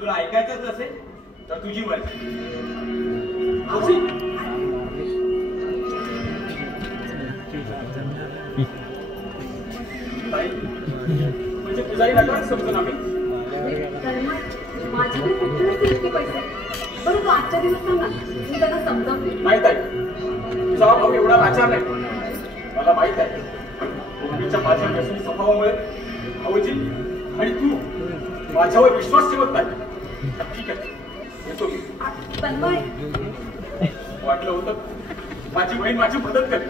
तुला ऐकायचंच असेल तर तुझी मर्जी. म्हणजे पुजारी नका समजून आम्ही माझ्याकडे कुठे इतके पैसे. बरं तू आजच्या दिवस सांग ना, मी त्यांना समजावते. माहित आहे तुझा भाऊ एवढा लाचार नाही. मला माहित आहे पूर्वीच्या माझ्या व्यसनी स्वभावामुळे भाऊजी आणि तू माझ्यावर विश्वास ठेवत नाही. ठीक आहे येतो मी. तन्मय, वाटलं होतं माझी बहीण माझी मदत करेल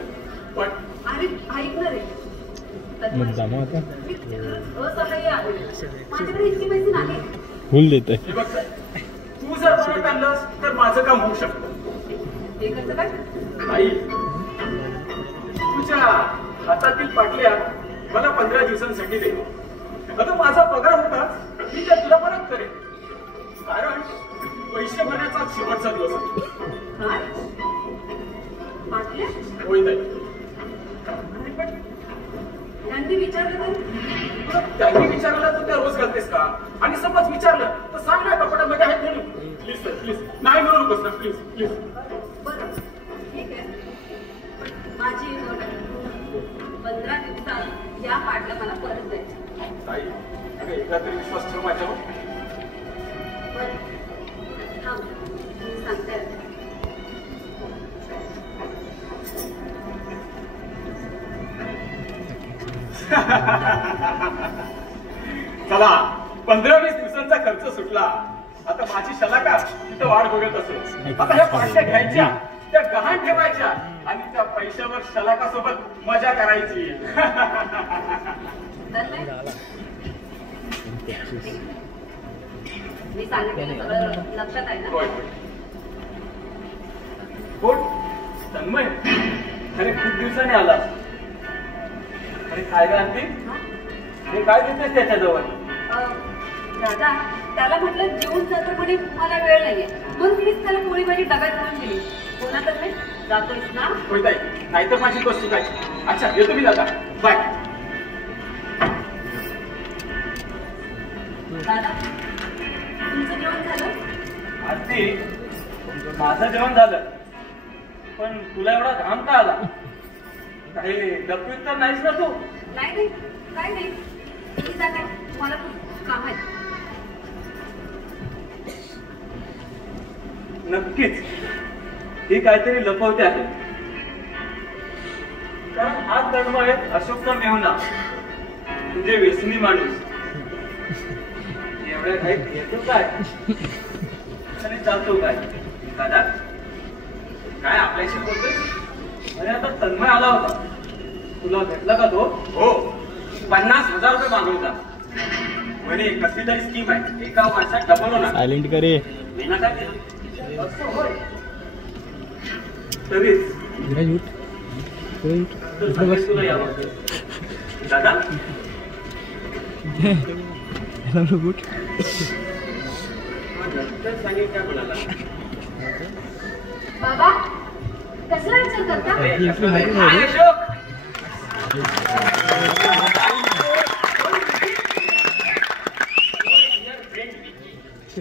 पण अरे ऐक ना रे, असहाय्य आहे. माझ्याकडे इतके पैसे नाही. फुल देत हे बघ तू जर परत आणलंस तर माझं काम होऊ शकतं. हे कसं काय? आई तुझ्या हातातील पाटल्या मला 15 दिवसांसाठी दे. अगं माझा पगार होता मी त्या तुला परत करेन. कारण पैसे भरण्याचा शेवटचा दिवस आहे. काय पाटल्या? होय ताई. त्यांनी विचारलं तर? त्यांनी विचारलं तर त्या रोज घालतेस का? आणि समज विचारलं तर सांग ना कपड्यामध्ये आहेत म्हणून. प्लीज सर प्लीज नाही म्हणू नकोस ना प्लीज प्लीज. बरं ठीक आहे, माझी 15 दिवसात या पाटल्या मला परत द्यायच्या. ताई अगं एकदा तरी विश्वास ठेव माझ्यावर. बरं थांब, मी सांगते. चला 15-20 दिवसांचा खर्च सुटला. आता माझी शलाका तिथं वाट बघत असेल. आता ह्या पाचशे घ्यायच्या त्या गहाण ठेवायच्या आणि त्या पैशावर शलाका सोबत मजा करायची. मी सांगितलं सगळं लक्षात आहे ना? कोण? तन्मय. अरे खूप दिवसाने आला. अरे काय ग आणते? हे काय देतेस त्याच्याजवळ? दादा त्याला म्हटलं जेवून जातो म्हणे मला वेळ नाहीये म्हणून मीच त्याला पोळी भाजी डब्यात घालून दिली. पुन्हा तर नाही जातोयस ना? होय ताई नाहीतर माझी गोष्ट काय. अच्छा येतो मी दादा. बाय. दादा तुमचं जेवण झालं? आरती माझं जेवण झालं पण तुला एवढा घाम का आला? काही डबडीत तर नाहीस ना तू? नाही नाही काय नाही, मी जाते, मला खूप काम आहे. नक्कीच ही काहीतरी लपवते आहे. कारण हा तन्मय अशोकचा मेहुणा म्हणजे व्यसनी माणूस एवढ्या काही येतो काय आणि चालतो काय? दादा काय आपल्याशी बोलतोय? अरे आता तन्मय आला होता, तुला भेटला का तो? हो 50,000 रुपये मागवता म्हणे. कसली तरी स्कीम आहे, एका वर्षात डबल होणार. सायलेंट करे मी नका केलं असं होय. तरीच तुला यावं दादा. सांगेल काय म्हणाला? बाबा कसला विचार करता? अशोक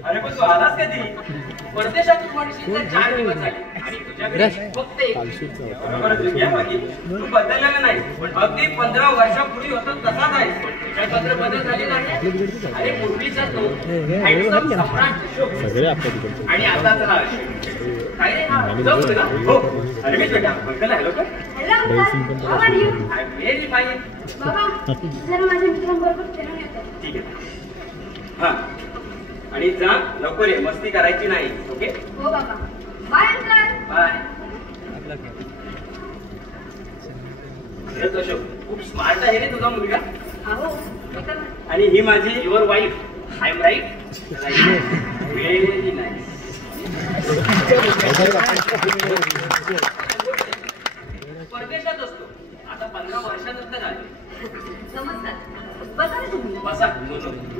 अरे पण तू आलास कधी? परदेशातून म्हणशील 4 दिवस झाले आणि तुझ्याकडे फक्त एक. तू बदललेला नाही, अगदी 15 वर्षापूर्वी होतं तसाच आहे. तुझ्यात बदल झाले नाही. अरे पूर्वीचा तो हँडसम सम्राट अशोक आणि आताचा हा अशोक. काय रे हा जमलं ना? हो अरे मी बेटा अंकल हॅलो कर. Hello how are you? I am very fine. बाबा जरा माझ्या मित्रांबरोबर फिरून येतो. ठीक आहे. हा आणि जा लवकर ये, मस्ती करायची नाही. ओके? हो बाबा. Bye uncle. बाय. अशोक खूप स्मार्ट आहे रे तुझा मुलगा. हो आणि ही माझी your wife. I am right? Very nice. परदेशात असतो आता 15 वर्षानंतर आले. समजतात. बसा रे तुम्ही. बसा.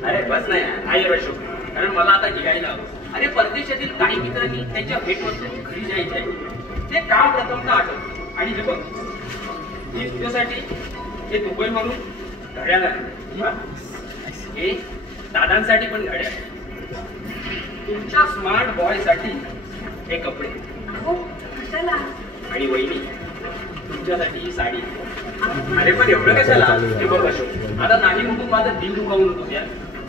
अरे बस नाही आहे अशोक, कारण मला आता निघायला हवं. अरे परदेशातील काही मित्रांनी त्यांच्या भेटवस्तूची घरी जायचे आहे. ते काम प्रथमतः आठवतं. आणि हे बघ ही तुझ्यासाठी हे दुबई म्हणून घड्याळ आहे. हे दादांसाठी पण घड्याळ. तुमच्या स्मार्ट बॉय साठी हे कपडे अहो कशाला? आणि वहिनी तुमच्यासाठी ही साडी. अरे पण एवढं कशाला? हे बघ अशोक, आता नाही म्हणून माझं दिल दुखावून होतो यार.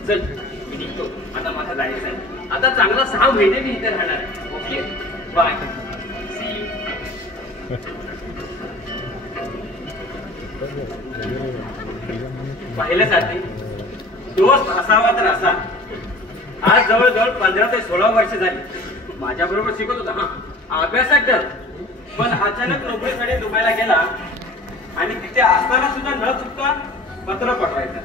चल मी निघतो, आता माझं जायचं आहे. आता चांगला 6 महिने मी इथे राहणार आहे. Okay bye, see you. पाहिलं जाते दोस्त असावा तर असा. आज जवळजवळ 15 ते 16 वर्ष झाली माझ्या बरोबर शिकत होता. हा अभ्यासात तर, पण अचानक नोकरीसाठी दुबईला गेला आणि तिथे असताना सुद्धा न चुकता पत्र पाठवायचं.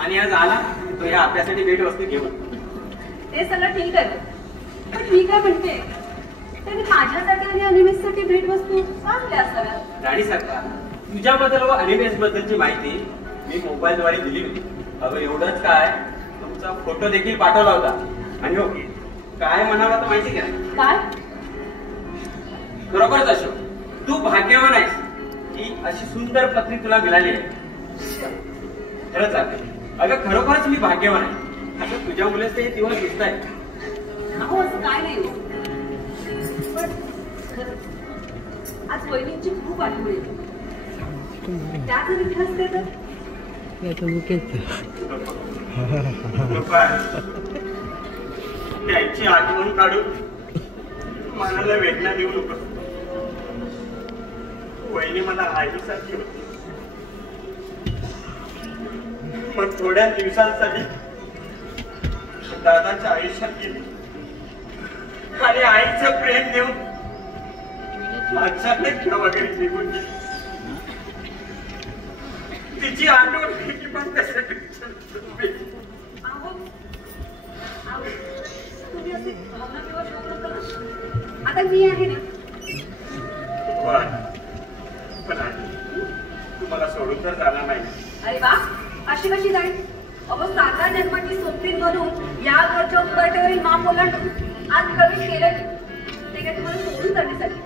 आणि आज आला तो या अभ्यासासाठी भेटवस्तू घेऊन. ते सगळं ठीक आहे, पण मी काय म्हणते, त्यांनी माझ्यासाठी आणि अनिमेषसाठी भेटवस्तू चांगल्या असाव्यात. राणी सरकार, तुझ्याबद्दल व अनिमेष बद्दलची माहिती मी मोबाईलद्वारे दिली होती. अगं एवढंच काय, तुमचा फोटो देखील पाठवला होता. आणि हो काय म्हणाला तर माहिती का? काय? खरोखरच अशोक, तू भाग्यवान आहेस की अशी सुंदर पत्नी तुला मिळाली आहे. खरंच आहे अगं, खरोखरच मी भाग्यवान आहे. अगं तुझ्यामुळेच ते दिवस दिसत आहे. अहो असं काय नाही हो, पण आज वहिनींची खूप आठवण येते. त्या जर इथे असते तर त्याची आठवण काढून मनाला वेदना देऊ नको. वहिनी मला आईसारखी होती. मग थोड्या दिवसांसाठी दादाच्या आयुष्यात गेली आणि आईचं प्रेम देऊन अचानक वगैरे निघून गेली. तिची आठवण की पण कसं तुम्ही असे भावना किंवा शोक नका ना. आता मी आहे ना. पण तुम्हाला सोडून तर जाणार नाही. अरे वा, अशी कशी जाईल? अहो 7 जन्माची स्वप्नील बनून या घरच्या उंबरठ्यावरील माप ओलांडून आज प्रवेश केलं की ते काय तुम्हाला सोडून जाण्यासाठी?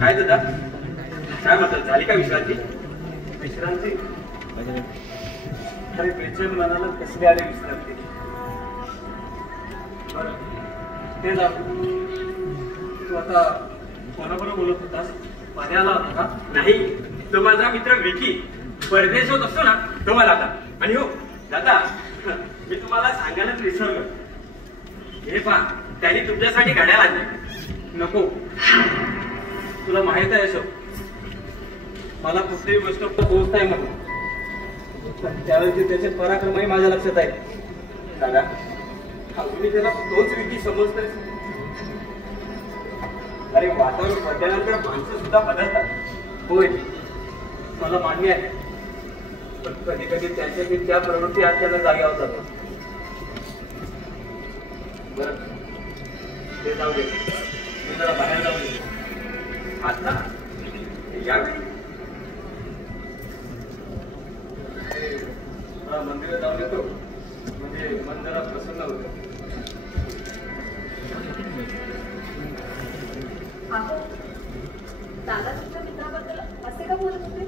काय दादा, काय म्हणतात, झाली का विश्रांती? विश्रांती? अरे बेचैन मनाला कसली आली विश्रांती. बरं ते जाऊ. तू आता कोणाबरोबर बोलत होतास? मध्ये आला होता का? नाही, तो माझा मित्र विकी परदेश होत असतो ना, तो मला आता. आणि हो दादा, मी तुम्हाला सांगायलाच विसरलो. हे पहा, त्यांनी तुमच्यासाठी गाड्या आणल्या. नको, तुला माहित आहे अशोक, मला कुठलीही गोष्ट दोस्त आहे म्हणून त्यावेळी त्याचे पराक्रमही माझ्या लक्षात आहे. दादा, अजूनही त्याला तोच विकी समजतोय. अरे वातावरण बदलल्यानंतर माणसं सुद्धा बदलतात. होय, मला मान्य आहे, पण कधी कधी त्यांच्यातील त्या प्रवृत्ती आज त्याला जाग्यावर जातात. बरं ते जाऊ दे, मी जरा बाहेर जाऊ दे. आता यावेळी मंदिरात जाऊन येतो, म्हणजे मन जरा प्रसन्न होतं. दादा तुमच्या मित्राबद्दल असे का बोलत होते?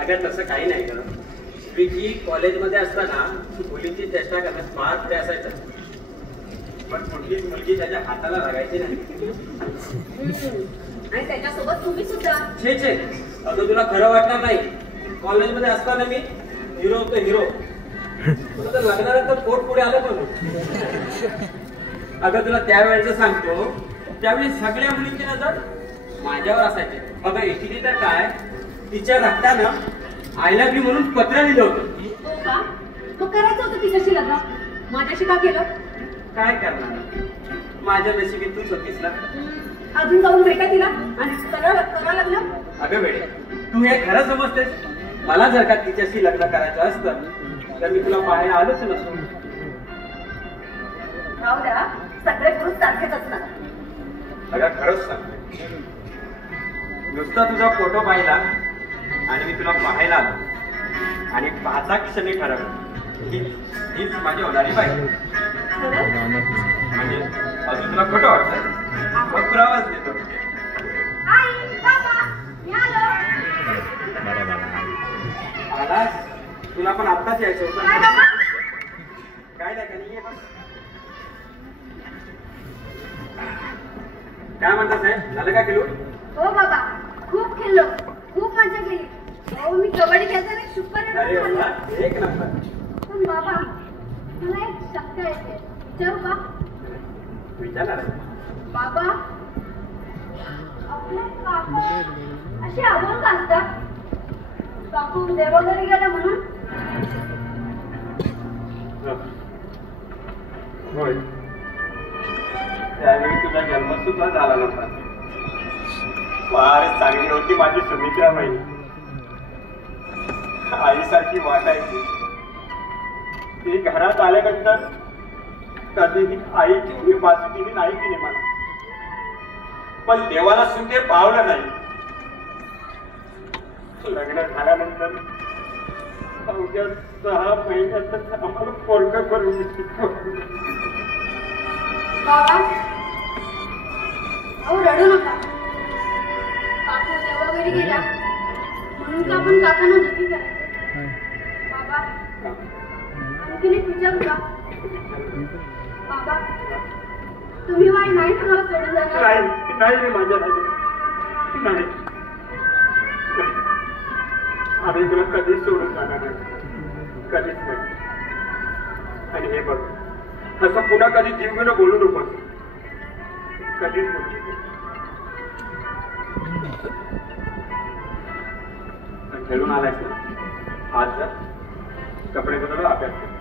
अगं तसं काही नाही गं. विकी कॉलेजमध्ये असताना मुलींची चेष्टा करण्यास स्मार्ट पुढे असायचा, पण कुठलीच मुलगी त्याच्या हाताला लागायची नाही. आणि त्याच्यासोबत तुम्ही सुद्धा. छे छे, अगं तुला खरं वाटणार नाही, कॉलेजमध्ये असताना मी हिरो होतो, हिरो. तुला लग्नानंतर पोट पुढे आलं पण. अगं तुला त्यावेळेचं सांगतो, त्यावेळी सगळ्या मुलींची नजर माझ्यावर असायची. अगं एकीने तर काय, तिच्या रक्तानं आय लव्ह यू म्हणून पत्र लिहिलं होतं. हो का? मग करायचं होतं तिच्याशी लग्न, माझ्याशी का केलं? काय करणार, माझ्या नशिबी तूच होतीस ना. अजून जाऊन भेटा तिला आणि करा लग्न. अगं वेळे, तू हे खरं समजतेस? मला जर का तिच्याशी लग्न करायचं असतं तर मी तुला पाहायला आलोच नसतो. राहू द्या, सगळे पुरुष सारखेच असतात. अगं खरंच सांगते, नुसता तुझा फोटो पाहिला आणि मी तुला पाहायला आलो आणि पाहता क्षणी ठरवलं की हीच माझी होणारी बाई. म्हणजे अजून तुला खोटं वाटतं? मग पुरावाच देतो. आई तुला पण आत्ताच यायचं होतं. काय बाबा? काय नाही काही बस. काय म्हणता साहेब, झालं का किलो? हो बाबा, खूप खेळलो, खूप मजा केली. हो, मी कबड्डी खेळताना सुपर अरे वा, एक नंबर. पण बाबा, मला एक शंका येते, विचारू का? विचारा. बाबा, आपले काकू असे अभंग असतात. काकू देवाघरी गेला म्हणून. होय, त्यावेळी तुझा जन्म सुद्धा झाला नव्हता. फार चांगली होती माझी सुमित्रा बाई. आईसारखी वाटायची. ती घरात आल्यानंतर कधीही आईची उभी बाजू केली नाही तिने मला. पण देवाला सुखे पावलं नाही. लग्न झाल्यानंतर अवघ्या 6 महिन्यातच आम्हाला पोरगं करून बाबा, अहो रडू नका. काकू देवाघरी गेला म्हणून का आपण काकांना दुखी करायचं? बाबा, आणखीन एक विचारू का? बाबा, तुम्ही वाई नाही तुम्हाला सोडून जाणार? नाही रे माझ्या नाही. आम्ही तुला कधीच सोडून जाणार नाही, कधीच नाही. आणि हे बघ, असं पुन्हा कधी जीव घेणं बोलू नकोस. कधीच बोलू नको. खेळून आलायस ना, आज जा कपडे बदल, अभ्यास कर.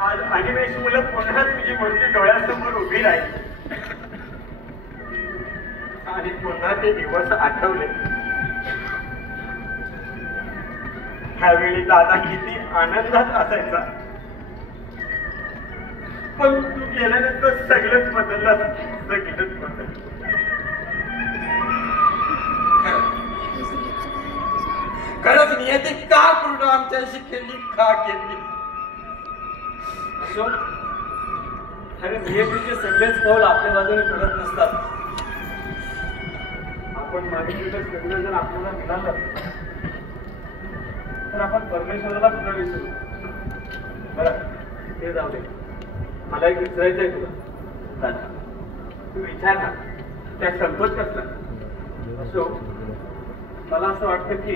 आज अनिमेश मुलं पुन्हा तुझी मूर्ती डोळ्यासमोर उभी राहिली आणि पुन्हा ते दिवस आठवले. त्यावेळी दादा किती आनंदात असायचा. पण तू गेल्यानंतर सगळंच बदललं, सगळंच बदललं. खरंच नियती का पूर्ण आमच्याशी केली, का केली? असो, अरे नियतीचे सगळेच पाऊल आपल्या बाजूने करत नसतात. आपण मागितलेलं सगळं जर आपल्याला मिळालं तर आपण परमेश्वराला पुन्हा विसरू. बरं, ते जाऊ दे. मला एक विचारायचं आहे तुला. राजा, तू विचार ना, त्या संकोच कसला? असो, मला असं वाटतं की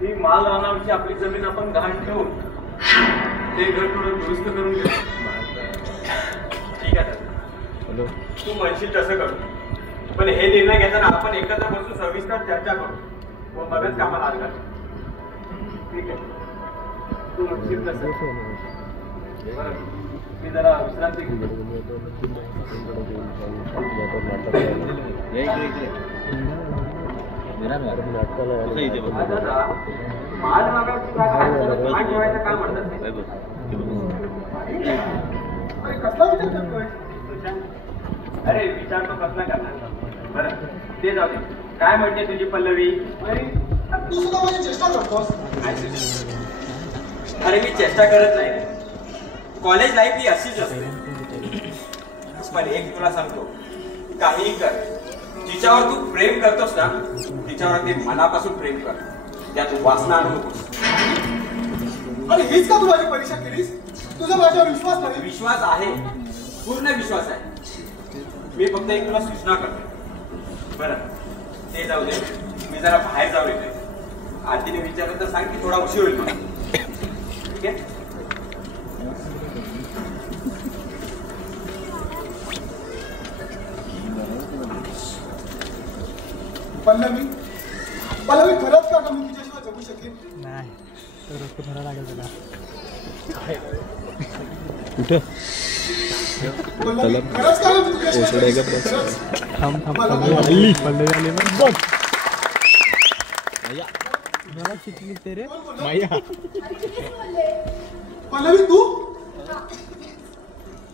ती माल रानावरची आपली जमीन आपण गहाण ठेवून ते घर थोडं दुरुस्त करून घेऊ. ठीक आहे, तू म्हणशील तसं करू. पण हे निर्णय घेताना आपण एकत्र बसून सविस्तर चर्चा करू व मगच कामाला आलं. ठीक आहे, तू म्हणशील तसं. मी जरा विश्रांती घेतो. माल मागायची जागा ठेवायचं काय म्हणतात? अरे विचार तो कसला करणार. बरं, ते जाऊ दे. काय म्हणते तुझी पल्लवी? तू सुद्धा माझी चेष्टा करतोस. अरे मी चेष्टा करत नाही. कॉलेज लाईफ ही अशीच असते. पण एक तुला सांगतो, काहीही कर, जिच्यावर तू प्रेम करतोस ना तिच्यावर ते मनापासून प्रेम कर. त्यात वासना आणू नकोस. आणि हीच का तू माझी परीक्षा केलीस? तुझा माझ्यावर विश्वास नाही? विश्वास आहे, पूर्ण विश्वास आहे. मी फक्त एक तुला सूचना करतो. बरं, ते जाऊ दे. मी जरा बाहेर जाऊ येतोय. आजीने विचारलं तर सांग की थोडा उशीर होईल मला. ठीक आहे? पल्लवी, पल्लवी, खरंच का मी तुझ्याशिवाय जगू शकेन? नाही, तर रक्त भरायला लागेल तुला. पल्लवी, खरंच का मी तुझ्याशिवाय जगू शकेन? थांब थांब, पल्लवी आली मग बघ. मला शिकली ते रे माया. पल्लवी, तू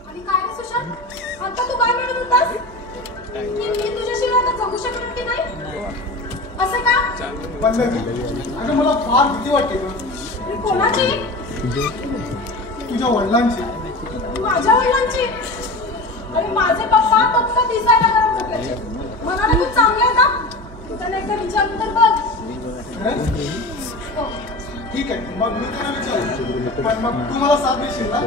आणि काय रे सुशांत, आता तू काय म्हणत होतास की मी तुझ्याशिवाय आता जगू शकणार की नाही? असं का? पल्लवी, अगं मला फार भीती वाटते का? कोणाची? तुझ्या वडिलांची. माझ्या वडिलांची? आणि माझे पप्पा फक्त दिसायला गरम डोक्याचे. मनाला खूप चांगले आहेत ना? त्यांना एकदा विचारून तर बघ. हो. ठीक आहे, मग मी त्यांना विचारतो. पण मग तू मला साथ देशील ना?